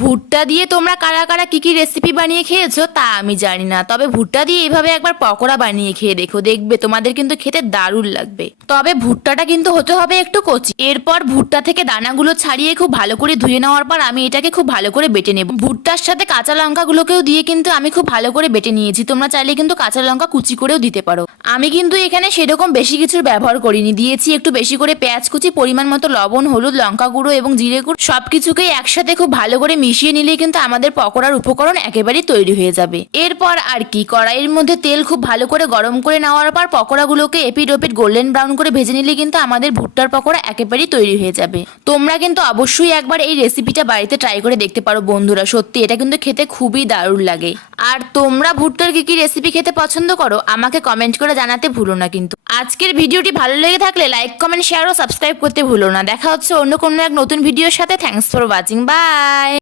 ভুট্টা দিয়ে তোমরা কারা কারা কি কি রেসিপি বানিয়ে খেয়েছো তা আমি জানি না, তবে ভুট্টা দিয়ে এইভাবে একবার পকোড়া বানিয়ে খেয়ে দেখো, দেখবে তোমাদের কিন্তু খেতে দারুণ লাগবে। তবে ভুট্টাটা কিন্তু হতে হবে একটু কচি। এরপর ভুট্টা থেকে দানাগুলো ছাড়িয়ে খুব ভালো করে ধুয়ে নেওয়ার পর আমি এটাকে খুব ভালো করে বেটে নেব। ভুট্টার সাথে কাঁচা লঙ্কাগুলোকেও দিয়ে কিন্তু আমি খুব ভালো করে বেটে নিয়েছি। তোমরা চাইলে কিন্তু কাঁচা লঙ্কা কুচি করেও দিতে পারো। আমি কিন্তু এখানে সেরকম বেশি কিছুর ব্যবহার করিনি, দিয়েছি একটু বেশি করে পেঁয়াজ কুচি, পরিমাণ মতো লবণ, হলুদ, লঙ্কা গুঁড়ো এবং জিরে গুঁড়ো, সবকিছুকে একসাথে খুব ভালো করে মিশিয়ে নিলে কিন্তু আমাদের পকোড়ার উপকরণ একেবারেই তৈরি হয়ে যাবে। এরপর আর কি, কড়াইয়ের মধ্যে তেল খুব ভালো করে গরম করে নেওয়ার পর পকোড়াগুলোকে এপিট ওপিট গোল্ডেন ব্রাউন করে ভেজে নিলে কিন্তু আমাদের ভুট্টার পকোড়া একেবারেই তৈরি হয়ে যাবে। তোমরা কিন্তু অবশ্যই একবার এই রেসিপিটা বাড়িতে ট্রাই করে দেখতে পারো বন্ধুরা, সত্যি এটা কিন্তু খেতে খুবই দারুণ লাগে। আর তোমরা ভুট্টার কি কি রেসিপি খেতে পছন্দ করো আমাকে কমেন্ট করে জানাতে ভুলো না কিন্তু। আজকের ভিডিওটি ভালো লেগে থাকলে লাইক, কমেন্ট, শেয়ার ও সাবস্ক্রাইব করতে ভুলো না। দেখা হচ্ছে অন্য কোনো এক নতুন ভিডিওর সাথে। Thanks for watching, by.